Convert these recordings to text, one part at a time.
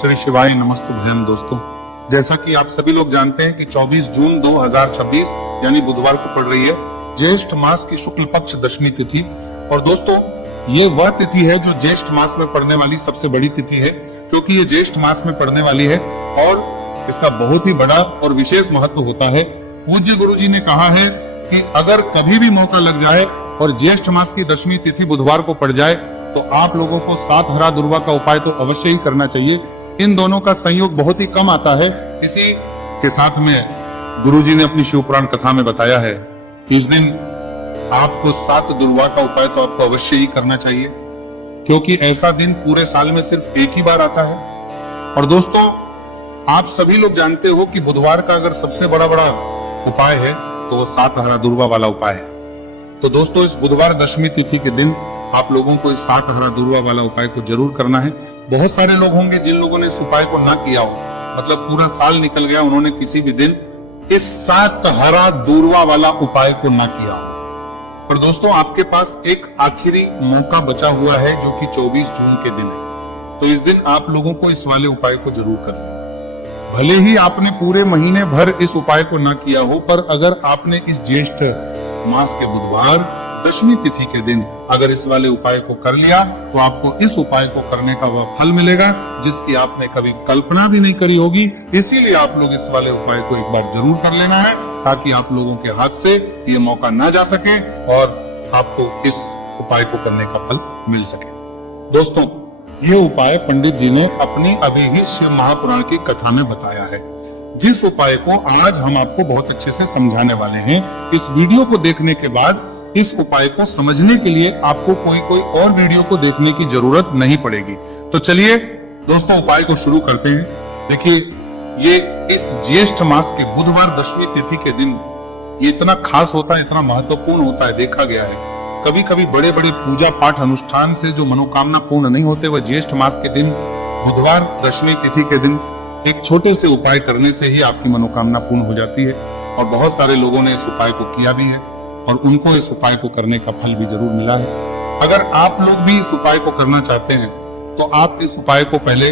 श्री शिवाय नमस्तुभ्यम। दोस्तों, जैसा कि आप सभी लोग जानते हैं कि 24 जून 2026 यानी बुधवार को पड़ रही है ज्येष्ठ मास की शुक्ल पक्ष दशमी तिथि। और दोस्तों, ये वह तिथि है जो ज्येष्ठ मास में पड़ने वाली सबसे बड़ी तिथि है, क्योंकि ये ज्येष्ठ मास में पड़ने वाली है और इसका बहुत ही बड़ा और विशेष महत्व होता है। पूज्य गुरुजी ने कहा है कि अगर कभी भी मौका लग जाए और ज्येष्ठ मास की दशमी तिथि बुधवार को पड़ जाए तो आप लोगों को 7 हरा दुर्वा का उपाय तो अवश्य ही करना चाहिए। इन दोनों का संयोग बहुत ही कम आता है। इसी के साथ में गुरुजी ने अपनी शिव पुराण कथा में बताया है कि इस दिन आपको 7 दुर्वा का उपाय तो आपको अवश्य ही करना चाहिए, क्योंकि ऐसा दिन पूरे साल में सिर्फ एक ही बार आता है। और दोस्तों, आप सभी लोग जानते हो कि बुधवार का अगर सबसे बड़ा उपाय है तो वो 7 हरा दुर्वा वाला उपाय है। तो दोस्तों, इस बुधवार दशमी तिथि के दिन आप लोगों को इस 7 हरा दुर्वा वाला उपाय को जरूर करना है। बहुत सारे लोग होंगे जिन लोगों ने इस उपाय को ना किया हो, मतलब पूरा साल निकल गया, उन्होंने किसी भी दिन इस 7 हरा दुर्वा वाला उपाय को ना किया हो। पर दोस्तों, आपके पास एक आखिरी मौका बचा हुआ है जो कि 24 जून के दिन है। तो इस दिन आप लोगों को इस वाले उपाय को जरूर करना है। भले ही आपने पूरे महीने भर इस उपाय को ना किया हो, पर अगर आपने इस ज्येष्ठ मास के बुधवार दशमी तिथि के दिन अगर इस वाले उपाय को कर लिया तो आपको इस उपाय को करने का वह फल मिलेगा जिसकी आपने कभी कल्पना भी नहीं करी होगी। इसीलिए आप लोग इस वाले उपाय को एक बार जरूर कर लेना है, ताकि आप लोगों के हाथ से ये मौका ना जा सके और आपको इस उपाय को करने का फल मिल सके। दोस्तों, ये उपाय पंडित जी ने अपनी अभी ही शिव महापुराण की कथा में बताया है, जिस उपाय को आज हम आपको बहुत अच्छे से समझाने वाले हैं। इस वीडियो को देखने के बाद इस उपाय को समझने के लिए आपको कोई और वीडियो को देखने की जरूरत नहीं पड़ेगी। तो चलिए दोस्तों, उपाय को शुरू करते हैं। देखिए, ये इस ज्येष्ठ मास के बुधवार दशमी तिथि के दिन ये इतना खास होता है, इतना महत्वपूर्ण होता है। देखा गया है कभी कभी बड़े बड़े पूजा पाठ अनुष्ठान से जो मनोकामना पूर्ण नहीं होते, वह ज्येष्ठ मास के दिन बुधवार दशमी तिथि के दिन एक छोटे से उपाय करने से ही आपकी मनोकामना पूर्ण हो जाती है। और बहुत सारे लोगों ने इस उपाय को किया भी है और उनको इस उपाय को करने का फल भी जरूर मिला है। अगर आप लोग भी इस उपाय को करना चाहते हैं तो आप इस उपाय को पहले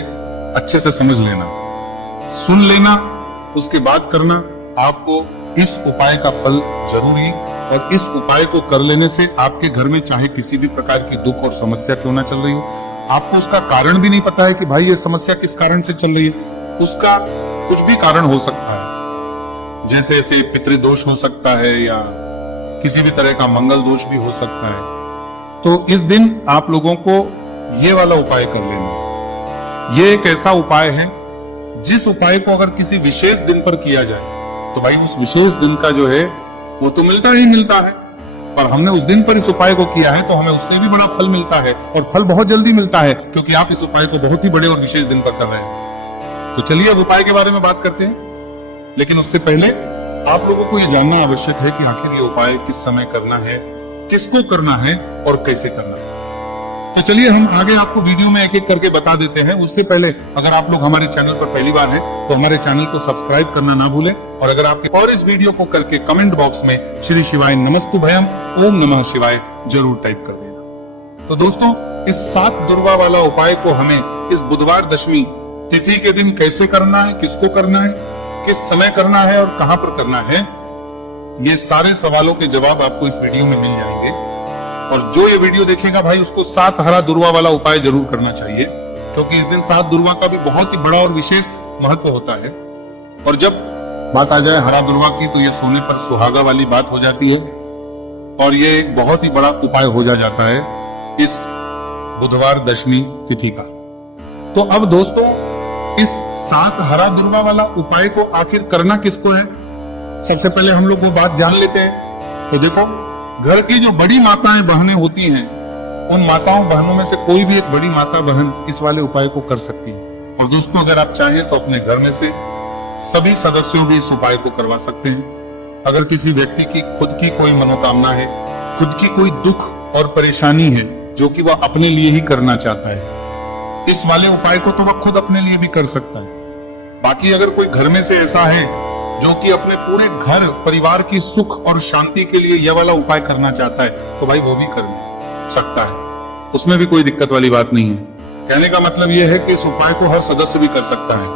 अच्छे से समझ लेना, सुन लेना, उसके बाद करना। आपको इस उपाय का फल जरूरी, और इस उपाय को कर लेने से आपके घर में चाहे किसी भी प्रकार की दुख और समस्या क्यों ना चल रही हो, आपको उसका कारण भी नहीं पता है कि भाई ये समस्या किस कारण से चल रही है, उसका कुछ भी कारण हो सकता है। जैसे ऐसे पितृदोष हो सकता है या किसी भी तरह का मंगल दोष भी हो सकता है। तो इस दिन आप लोगों को ये वाला उपाय कर लेना। ये एक ऐसा उपाय है जिस उपाय को अगर किसी विशेष दिन पर किया जाए तो भाई उस विशेष दिन का जो है वो तो मिलता ही मिलता है, पर हमने उस दिन पर इस उपाय को किया है तो हमें उससे भी बड़ा फल मिलता है, और फल बहुत जल्दी मिलता है क्योंकि आप इस उपाय को बहुत ही बड़े और विशेष दिन पर कर रहे हैं। तो चलिए अब उपाय के बारे में बात करते हैं, लेकिन उससे पहले आप लोगों को यह जानना आवश्यक है कि आखिर ये उपाय किस समय करना है, किसको करना है और कैसे करना है। तो चलिए हम आगे आपको वीडियो में एक एक करके बता देते हैं। उससे पहले अगर आप लोग हमारे चैनल पर पहली बार हैं तो हमारे चैनल को सब्सक्राइब करना ना भूलें, और अगर आपके और इस वीडियो को करके कमेंट बॉक्स में श्री शिवाय नमस्तुभयम ओम नमः शिवाय जरूर टाइप कर देना। तो दोस्तों, इस 7 दुर्वा वाला उपाय को हमें इस बुधवार दशमी तिथि के दिन कैसे करना है, किसको करना है, किस समय करना है और कहां पर करना है, ये सारे सवालों के जवाब आपको इस वीडियो में मिल जाएंगे। और जो ये वीडियो देखेगा भाई उसको 7 हरा दुर्वा वाला उपाय जरूर करना चाहिए, क्योंकि इस दिन 7 दुर्वा का भी बहुत ही बड़ा और विशेष महत्व होता है। और जब बात आ जाए हरा दुर्वा की तो ये सोने पर सुहागा वाली बात हो जाती है, और ये एक बहुत ही बड़ा उपाय हो जाता है इस बुधवार दशमी तिथि का। तो अब दोस्तों, इस 7 हरा दुर्वा वाला उपाय को आखिर करना किसको है, सबसे पहले हम लोग वो बात जान लेते हैं। तो देखो, घर की जो बड़ी माताएं बहनें होती हैं, उन माताओं बहनों में से कोई भी एक बड़ी माता बहन इस वाले उपाय को कर सकती है। और दोस्तों, अगर आप चाहें तो अपने घर में से सभी सदस्यों भी इस उपाय को करवा सकते हैं। अगर किसी व्यक्ति की खुद की कोई मनोकामना है, खुद की कोई दुख और परेशानी है जो कि वह अपने लिए ही करना चाहता है, इस वाले उपाय को तो वह खुद अपने लिए भी कर सकता है। बाकी अगर कोई घर में से ऐसा है जो कि अपने पूरे घर परिवार की सुख और शांति के लिए यह वाला उपाय करना चाहता है, तो भाई वो भी कर सकता है, उसमें भी कोई दिक्कत वाली बात नहीं है। कहने का मतलब यह है कि इस उपाय को हर सदस्य भी कर सकता है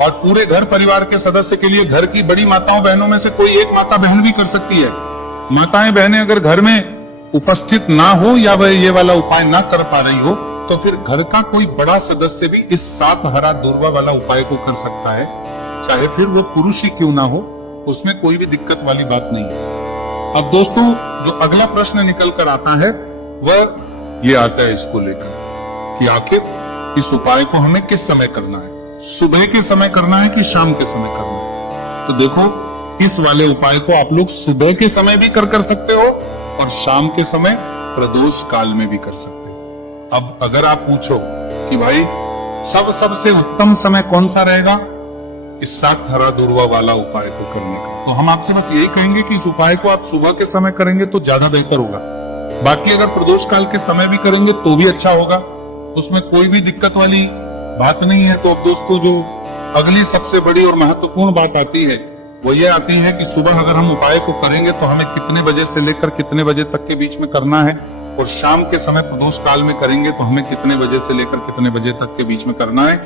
और पूरे घर परिवार के सदस्य के लिए घर की बड़ी माताओं बहनों में से कोई एक माता बहन भी कर सकती है। माताएं बहनें अगर घर में उपस्थित ना हो या वह ये वाला उपाय ना कर पा रही हो तो फिर घर का कोई बड़ा सदस्य भी इस 7 हरा दूर्वा वाला उपाय को कर सकता है, चाहे फिर वो पुरुष ही क्यों ना हो, उसमें कोई भी दिक्कत वाली बात नहीं है। अब दोस्तों जो अगला प्रश्न निकल कर आता है वह ये आता है इसको लेकर कि आखिर इस उपाय को हमें किस समय करना है, सुबह के समय करना है कि शाम के समय करना है। तो देखो इस वाले उपाय को आप लोग सुबह के समय भी कर सकते हो और शाम के समय प्रदोष काल में भी कर सकते हो। अब अगर आप पूछो कि भाई सबसे उत्तम समय कौन सा रहेगा इस 7 हरा दूर्वा वाला उपाय को करने का, तो हम आपसे बस यही कहेंगे कि इस उपाय को आप सुबह के समय करेंगे तो ज्यादा बेहतर होगा। बाकी अगर प्रदोष काल के समय भी करेंगे तो भी अच्छा होगा, उसमें कोई भी दिक्कत वाली बात नहीं है। तो अब दोस्तों जो अगली सबसे बड़ी और महत्वपूर्ण बात आती है वो ये आती है कि सुबह अगर हम उपाय को करेंगे तो हमें कितने बजे से लेकर कितने बजे तक के बीच में करना है, और शाम के समय प्रदोष काल में करेंगे तो हमें कितने बजे से लेकर कितने बजे तक के बीच में करना है,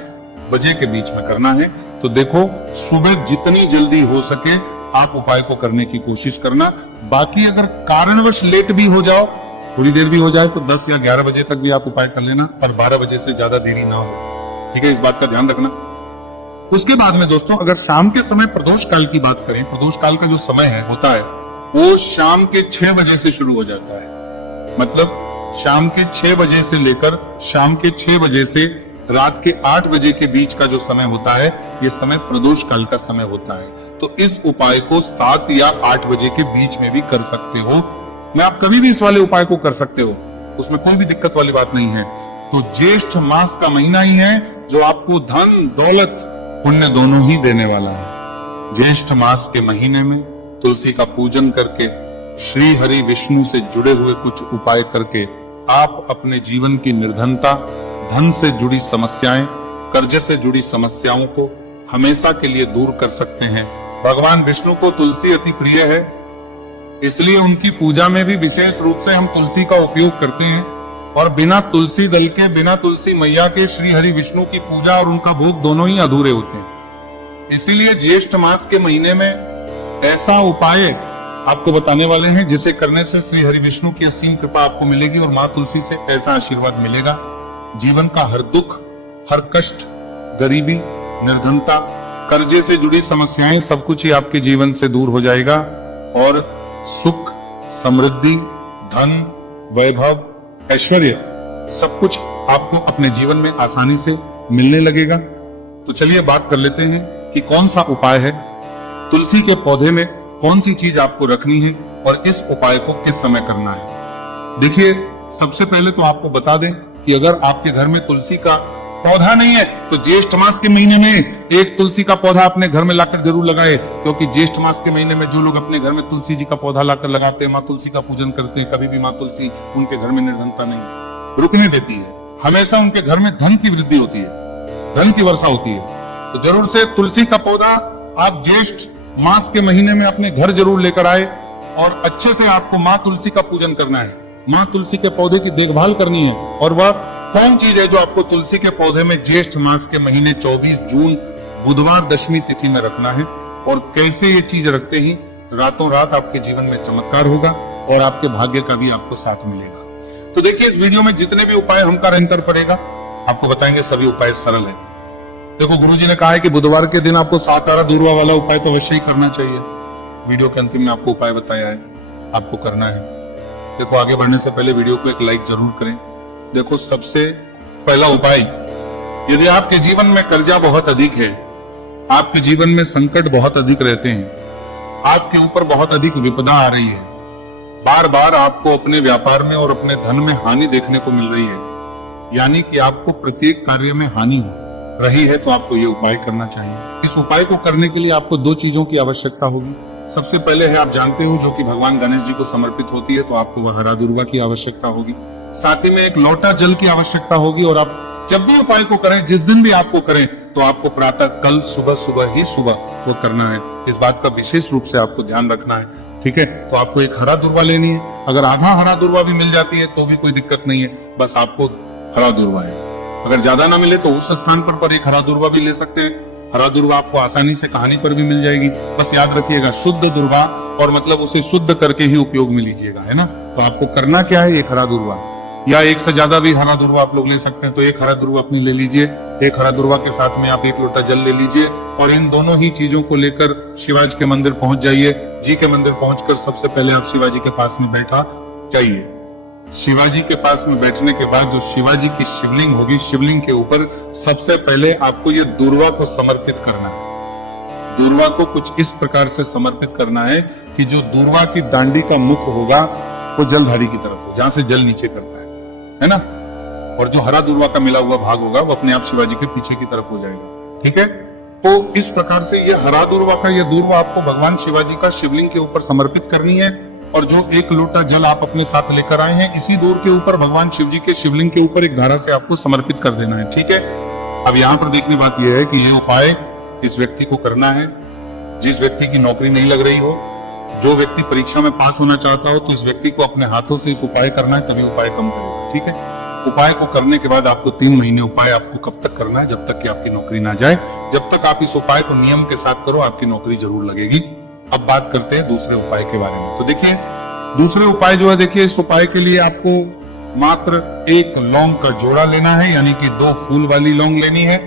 बजे के बीच में करना है। तो देखो सुबह जितनी जल्दी हो सके आप उपाय को करने की कोशिश करना। बाकी अगर कारणवश लेट भी हो जाओ, थोड़ी देर भी हो जाए तो 10 या 11 बजे तक भी आप उपाय कर लेना, पर 12 बजे से ज्यादा देरी ना हो, ठीक है, इस बात का ध्यान रखना। उसके बाद में दोस्तों अगर शाम के समय प्रदोष काल की बात करें, प्रदोष काल का जो समय है होता है वो शाम के 6 बजे से शुरू हो जाता है। मतलब शाम के 6 बजे से लेकर शाम के 6 बजे से रात के 8 बजे के बीच का जो समय होता है ये समय प्रदोष काल का समय होता है। तो इस उपाय को 7 या 8 बजे के बीच में भी कर सकते हो, मैं आप कभी भी इस वाले उपाय को कर सकते हो, उसमें कोई भी दिक्कत वाली बात नहीं है। तो ज्येष्ठ मास का महीना ही है जो आपको धन दौलत पुण्य दोनों ही देने वाला है। ज्येष्ठ मास के महीने में तुलसी का पूजन करके श्री हरि विष्णु से जुड़े हुए कुछ उपाय करके आप अपने जीवन की निर्धनता, धन से जुड़ी समस्याएं, कर्ज से जुड़ी समस्याओं को हमेशा के लिए दूर कर सकते हैं। भगवान विष्णु को तुलसी अति प्रिय है, इसलिए उनकी पूजा में भी विशेष रूप से हम तुलसी का उपयोग करते हैं, और बिना तुलसी दल के, बिना तुलसी मैया के श्री हरि विष्णु की पूजा और उनका भोग दोनों ही अधूरे होते हैं। इसीलिए ज्येष्ठ मास के महीने में ऐसा उपाय आपको बताने वाले हैं जिसे करने से श्री हरि विष्णु की असीम कृपा आपको मिलेगी और माँ तुलसी से ऐसा आशीर्वाद मिलेगा, जीवन का हर दुख, हर कष्ट, गरीबी, निर्धनता, कर्जे से जुड़ी समस्याएं सब कुछ ही आपके जीवन से दूर हो जाएगा और सुख, समृद्धि, धन, वैभव, ऐश्वर्य सब कुछ आपको अपने जीवन में आसानी से मिलने लगेगा। तो चलिए बात कर लेते हैं कि कौन सा उपाय है, तुलसी के पौधे में कौन सी चीज आपको रखनी है और इस उपाय को किस समय करना है। देखिए सबसे पहले तो आपको बता दें कि अगर आपके घर में तुलसी का पौधा नहीं है तो ज्येष्ठ मास के महीने में एक तुलसी का पौधा अपने घर में लाकर जरूर लगाए, क्योंकि ज्येष्ठ मास के महीने में जो लोग अपने घर में तुलसी जी का पौधा लाकर लगाते हैं, माँ तुलसी का पूजन करते हैं, कभी भी माँ तुलसी उनके घर में निर्धनता नहीं रुकने देती है, हमेशा उनके घर में धन की वृद्धि होती है, धन की वर्षा होती है। तो जरूर से तुलसी का पौधा आप ज्येष्ठ मास के महीने में अपने घर जरूर लेकर आए और अच्छे से आपको माँ तुलसी का पूजन करना है, माँ तुलसी के पौधे की देखभाल करनी है। और वह कौन चीज है जो आपको तुलसी के पौधे में ज्येष्ठ मास के महीने 24 जून बुधवार दशमी तिथि में रखना है, और कैसे ये चीज रखते ही रातों रात आपके जीवन में चमत्कार होगा और आपके भाग्य का भी आपको साथ मिलेगा। तो देखिए इस वीडियो में जितने भी उपाय हमका रैंकर पड़ेगा आपको बताएंगे, सभी उपाय सरल है। देखो गुरुजी ने कहा है कि बुधवार के दिन आपको 7 हरा दूर्वा वाला उपाय तो अवश्य ही करना चाहिए। वीडियो के अंतिम में आपको उपाय बताया है, आपको करना है। देखो आगे बढ़ने से पहले वीडियो को एक लाइक जरूर करें। देखो सबसे पहला उपाय, यदि आपके जीवन में कर्जा बहुत अधिक है, आपके जीवन में संकट बहुत अधिक रहते हैं, आपके ऊपर बहुत अधिक विपदा आ रही है, बार बार आपको अपने व्यापार में और अपने धन में हानि देखने को मिल रही है, यानी कि आपको प्रत्येक कार्य में हानि हो रही है, तो आपको ये उपाय करना चाहिए। इस उपाय को करने के लिए आपको 2 चीजों की आवश्यकता होगी। सबसे पहले है, आप जानते हो, जो कि भगवान गणेश जी को समर्पित होती है, तो आपको वह हरा दूर्वा की आवश्यकता होगी। साथ ही में एक लोटा जल की आवश्यकता होगी। और आप जब भी उपाय को करें, जिस दिन भी आपको करें, तो आपको प्रातः कल सुबह ही वो करना है। इस बात का विशेष रूप से आपको ध्यान रखना है, ठीक है। तो आपको एक हरा दूर्वा लेनी है, अगर आधा हरा दूर्वा भी मिल जाती है तो भी कोई दिक्कत नहीं है, बस आपको हरा दूर्वा है। अगर ज्यादा ना मिले तो उस स्थान पर एक हरा दुर्वा भी ले सकते हैं। हरा दुर्वा आपको आसानी से कहानी पर भी मिल जाएगी। बस याद रखिएगा शुद्ध दुर्वा, और मतलब उसे शुद्ध करके ही उपयोग में लीजिएगा, है ना। तो आपको करना क्या है, एक हरा दुर्वा या एक से ज्यादा भी हरा दुर्वा आप लोग ले सकते हैं। तो एक हरा दुर्वा अपनी ले लीजिए, एक हरा दुर्वा के साथ में आप 1 लोटा जल ले लीजिए, और इन दोनों ही चीजों को लेकर शिवाजी के मंदिर पहुंच जाइए। जी के मंदिर पहुंचकर सबसे पहले आप शिवाजी के पास में बैठा जाइए। शिवाजी के पास में बैठने के बाद जो शिवाजी की शिवलिंग होगी, शिवलिंग के ऊपर सबसे पहले आपको ये दूर्वा को समर्पित करना है। दूर्वा को कुछ इस प्रकार से समर्पित करना है कि जो दूर्वा की दांडी का मुख होगा वो जलधारी की तरफ हो, जहां से जल नीचे करता है ना। और जो हरा दूर्वा का मिला हुआ भाग होगा वो अपने आप शिवाजी के पीछे की तरफ हो जाएगा। ठीक है, तो इस प्रकार से ये हरा दूर्वा का ये दूर्वा आपको भगवान शिवाजी का शिवलिंग के ऊपर समर्पित करनी है। और जो 1 लोटा जल आप अपने साथ लेकर आए हैं, इसी दूर के ऊपर भगवान शिव जी के शिवलिंग के ऊपर एक धारा से आपको समर्पित कर देना है। ठीक है, अब यहाँ पर देखने बात यह है कि ये उपाय इस व्यक्ति को करना है जिस व्यक्ति की नौकरी नहीं लग रही हो। जो व्यक्ति परीक्षा में पास होना चाहता हो तो इस व्यक्ति को अपने हाथों से इस उपाय करना है, तभी उपाय कम करेगा। ठीक है, उपाय को करने के बाद आपको 3 महीने उपाय आपको कब तक करना है, जब तक कि आपकी नौकरी ना जाए। जब तक आप इस उपाय को नियम के साथ करो, आपकी नौकरी जरूर लगेगी। अब बात करते हैं दूसरे उपाय के बारे में। तो देखिए दूसरे उपाय जो है, देखिए इस उपाय के लिए आपको मात्र 1 लौंग का जोड़ा लेना है, यानी कि 2 फूल वाली लौंग लेनी है।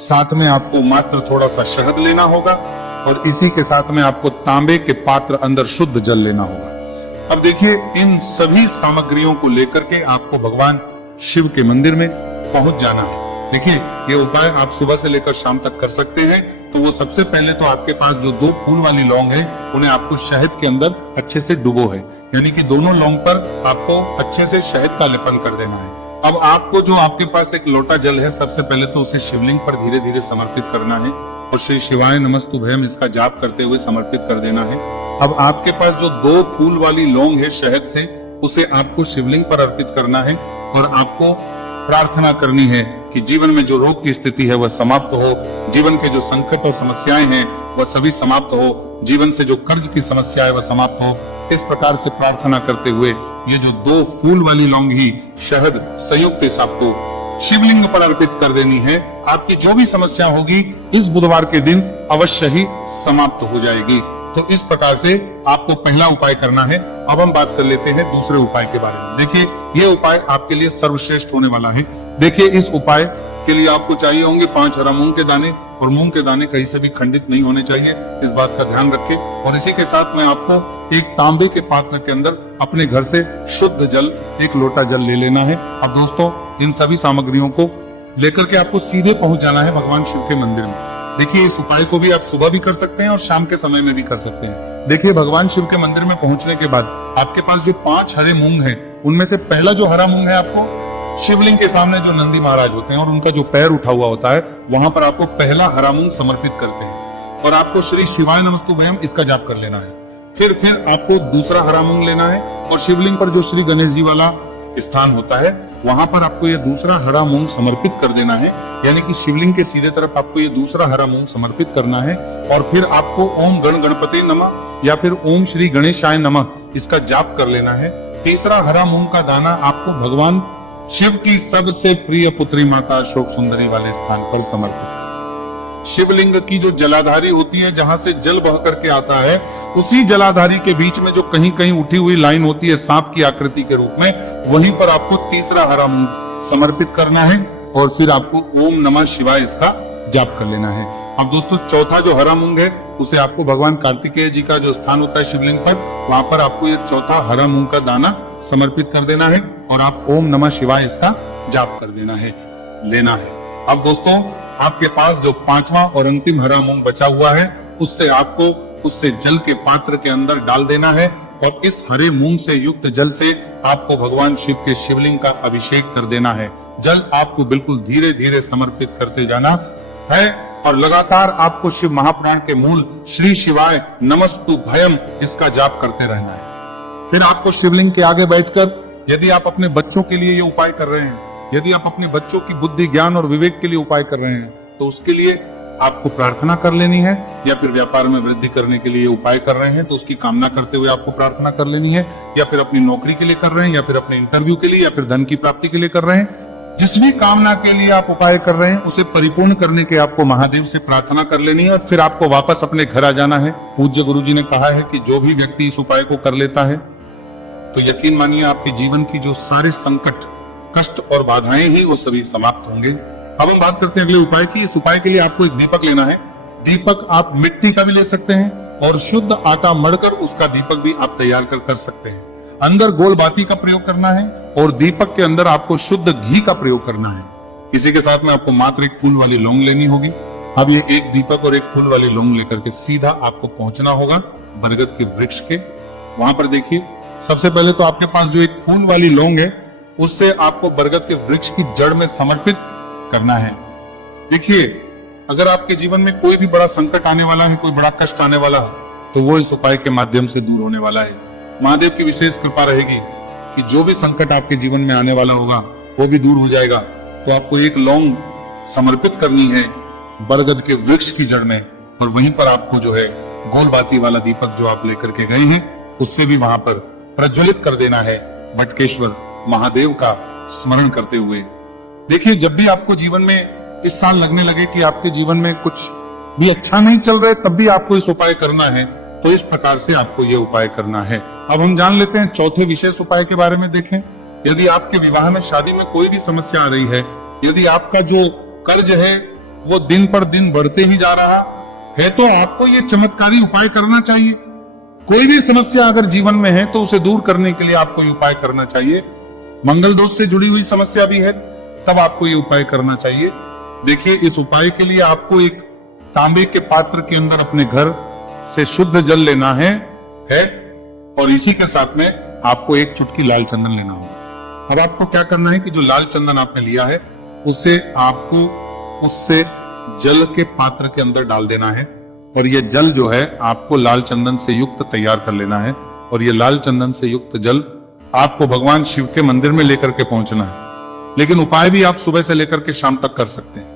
साथ में आपको मात्र थोड़ा सा शहद लेना होगा, और इसी के साथ में आपको तांबे के पात्र अंदर शुद्ध जल लेना होगा। अब देखिए इन सभी सामग्रियों को लेकर के आपको भगवान शिव के मंदिर में पहुंच जाना है। देखिए ये उपाय आप सुबह से लेकर शाम तक कर सकते हैं। तो वो सबसे पहले तो आपके पास जो 2 फूल वाली लौंग है, उन्हें आपको शहद के अंदर अच्छे से डुबो है, यानी कि दोनों लौंग पर आपको अच्छे से शहद का लेपन कर देना है। अब आपको जो आपके पास 1 लोटा जल है, सबसे पहले तो उसे शिवलिंग पर धीरे धीरे समर्पित करना है, और श्री शिवाय नमस्तुभयम इसका जाप करते हुए समर्पित कर देना है। अब आपके पास जो 2 फूल वाली लौंग है शहद से, उसे आपको शिवलिंग पर अर्पित करना है, और आपको प्रार्थना करनी है कि जीवन में जो रोग की स्थिति है वह समाप्त हो, जीवन के जो संकट और समस्याएं हैं वह सभी समाप्त हो, जीवन से जो कर्ज की समस्या है वह समाप्त हो। इस प्रकार से प्रार्थना करते हुए ये जो 2 फूल वाली लौंग ही शहद संयुक्त इस आपको शिवलिंग पर अर्पित कर देनी है। आपकी जो भी समस्या होगी इस बुधवार के दिन अवश्य ही समाप्त हो जाएगी। तो इस प्रकार से आपको पहला उपाय करना है। अब हम बात कर लेते हैं दूसरे उपाय के बारे में। देखिए ये उपाय आपके लिए सर्वश्रेष्ठ होने वाला है। देखिए इस उपाय के लिए आपको चाहिए होंगे 5 हरा मूंग के दाने, और मूंग के दाने कहीं से भी खंडित नहीं होने चाहिए, इस बात का ध्यान रखें। और इसी के साथ में आपको एक तांबे के पात्र के अंदर अपने घर से शुद्ध जल 1 लोटा जल ले लेना है। अब दोस्तों इन सभी सामग्रियों को लेकर के आपको सीधे पहुंच जाना है भगवान शिव के मंदिर में। देखिए इस उपाय को भी आप सुबह भी कर सकते हैं और शाम के समय में भी कर सकते हैं। देखिए भगवान शिव के मंदिर में पहुंचने के बाद आपके पास जो 5 हरे मूंग हैं, उनमें से पहला जो हरा मूंग है आपको शिवलिंग के सामने जो नंदी महाराज होते हैं और उनका जो पैर उठा हुआ होता है, वहां पर आपको पहला हरा मूंग समर्पित करते हैं, और आपको श्री शिवाय नमस्तुभयम इसका जाप कर लेना है। फिर आपको दूसरा हरा मूंग लेना है, और शिवलिंग पर जो श्री गणेश जी वाला स्थान होता है वहां पर आपको ये दूसरा हरा मूंग समर्पित कर देना है, यानी कि शिवलिंग के सीधे तरफ आपको ये दूसरा हरा मूंग समर्पित करना है। और फिर आपको ओम गण गणपति नमः या फिर ओम श्री गणेशाय नमः इसका जाप कर लेना है। तीसरा हरा मूंग का दाना आपको भगवान शिव की सबसे प्रिय पुत्री माता अशोक सुंदरी वाले स्थान पर समर्पित। शिवलिंग की जो जलाधारी होती है, जहां से जल बह करके आता है, उसी जलाधारी के बीच में जो कहीं कहीं उठी हुई लाइन होती है सांप की आकृति के रूप में, वहीं पर आपको तीसरा हरा मूंग समर्पित करना है, और फिर आपको ओम नमः शिवाय इसका जाप कर लेना है। अब दोस्तों चौथा जो हरा मूंग है उसे आपको भगवान कार्तिकेय जी का जो स्थान होता है शिवलिंग पर, वहां पर आपको ये चौथा हरा मूंग का दाना समर्पित कर देना है, और आप ओम नमः शिवाय इसका जाप कर देना है, लेना है। अब दोस्तों आपके पास जो 5वां और अंतिम हरा मूंग बचा हुआ है, उससे जल के पात्र के अंदर डाल देना है, और इस हरे मूंग से युक्त जल से आपको भगवान शिव के शिवलिंग का अभिषेक कर देना है। जल आपको बिल्कुल धीरे धीरे समर्पित करते जाना है, और लगातार आपको शिव महापुराण के मूल श्री शिवाय नमस्तुभयम इसका जाप करते रहना है। फिर आपको शिवलिंग के आगे बैठकर, यदि आप अपने बच्चों के लिए ये उपाय कर रहे हैं, यदि आप अपने बच्चों की बुद्धि ज्ञान और विवेक के लिए उपाय कर रहे हैं, तो उसके लिए आपको प्रार्थना कर लेनी है, या फिर व्यापार में वृद्धि करने के लिए उपाय कर रहे हैं तो उसकी कामना करते हुए आपको प्रार्थना कर लेनी है, या फिर अपनी नौकरी के लिए कर रहे हैं, या फिर अपने इंटरव्यू के लिए, या फिर धन की प्राप्ति के लिए कर रहे हैं, जिस भी कामना के लिए आप उपाय कर रहे हैं उसे परिपूर्ण करने के आपको महादेव से प्रार्थना कर लेनी है और फिर आपको वापस अपने घर आ जाना है। पूज्य गुरुजी ने कहा है कि जो भी व्यक्ति इस उपाय को कर लेता है तो यकीन मानिए आपके जीवन की जो सारे संकट, कष्ट और बाधाएं ही वो सभी समाप्त होंगे। अब हम बात करते हैं अगले उपाय की। इस उपाय के लिए आपको एक दीपक लेना है। दीपक आप मिट्टी का भी ले सकते हैं और शुद्ध आटा मढ़कर उसका दीपक भी आप तैयार कर सकते हैं। अंदर गोल बाती का प्रयोग करना है और दीपक के अंदर आपको शुद्ध घी का प्रयोग करना है। इसी के साथ में आपको मात्र एक फूल वाली लौंग लेनी होगी। अब ये एक दीपक और एक फूल वाली लौंग लेकर के सीधा आपको पहुंचना होगा बरगद के वृक्ष के। वहां पर देखिए, सबसे पहले तो आपके पास जो एक फूल वाली लौंग है उससे आपको बरगद के वृक्ष की जड़ में समर्पित करना है। देखिए, अगर आपके जीवन में कोई भी बड़ा संकट आने वाला है, कोई बड़ा कष्ट आने वाला है, तो वो इस उपाय के माध्यम से दूर होने वाला है। महादेव की विशेष कृपा रहेगी कि जो भी संकट आपके जीवन में आने वाला होगा वो भी दूर हो जाएगा। तो आपको एक लौंग समर्पित करनी है बरगद के वृक्ष की जड़ में और वहीं पर आपको जो है गोल बाती वाला दीपक जो आप लेकर के गए हैं उससे भी वहां पर प्रज्वलित कर देना है बटकेश्वर महादेव का स्मरण करते हुए। देखिए, जब भी आपको जीवन में इस साल लगने लगे कि आपके जीवन में कुछ भी अच्छा नहीं चल रहा है, तब भी आपको इस उपाय करना है। तो इस प्रकार से आपको ये उपाय करना है। अब हम जान लेते हैं चौथे विशेष उपाय के बारे में। देखें, यदि आपके विवाह में, शादी में कोई भी समस्या आ रही है, यदि आपका जो कर्ज है वो दिन पर दिन बढ़ते ही जा रहा है, तो आपको ये चमत्कारी उपाय करना चाहिए। कोई भी समस्या अगर जीवन में है तो उसे दूर करने के लिए आपको ये उपाय करना चाहिए। मंगल दोष से जुड़ी हुई समस्या भी है तब आपको ये उपाय करना चाहिए। देखिए, इस उपाय के लिए आपको एक तांबे के पात्र के अंदर अपने घर से शुद्ध जल लेना है और इसी के साथ में आपको एक चुटकी लाल चंदन लेना होगा। अब आपको क्या करना है कि जो लाल चंदन आपने लिया है उसे आपको उससे जल के पात्र के अंदर डाल देना है और ये जल जो है आपको लाल चंदन से युक्त तैयार कर लेना है और ये लाल चंदन से युक्त जल आपको भगवान शिव के मंदिर में लेकर के पहुंचना है। लेकिन उपाय भी आप सुबह से लेकर के शाम तक कर सकते हैं।